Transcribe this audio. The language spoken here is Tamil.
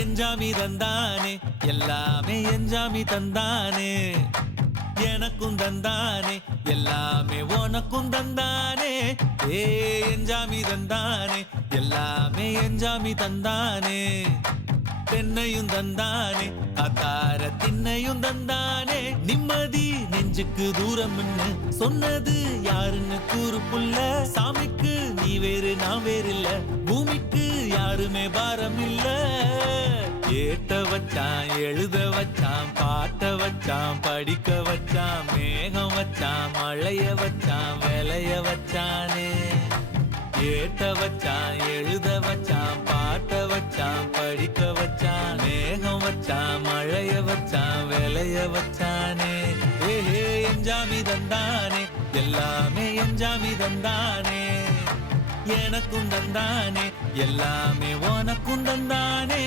எஞ்சாமி தந்தானே எல்லாமே எஞ்சாமி தந்தானே எனக்கும் தந்தானே எல்லாமே உனக்கும் தந்தானே ஏ எஞ்சாமி தந்தானே எல்லாமே எஞ்சாமி தந்தானே தென்னையும் தந்தானே காத்தார திண்ணையும் தந்தானே நிம்மதி நெஞ்சுக்கு தூரம்னு சொன்னது யாருன்னு கூறு புள்ள சாமிக்கு நீ வேறு நான் வேறு இல்ல பூமிக்கு யாருமே பாரம் இல்ல ஏட்ட வச்சான் எழுத வச்சான் பாட்ட வச்சான் படிக்க வச்சான் மேகம் வச்சான் மழைய வச்சான் விளைய வச்சானே ஏட்ட வச்சான் எழுத வச்சான் பாட்ட வச்சான் படிக்க வச்சான் மேகம் வச்சான் மழைய வச்சான் விளைய வச்சானே ஏஹே எஞ்சாமி தந்தானே எல்லாமே எஞ்சாமி தந்தானே எனக்கும் தந்தானே எல்லாமே உனக்கும் தந்தானே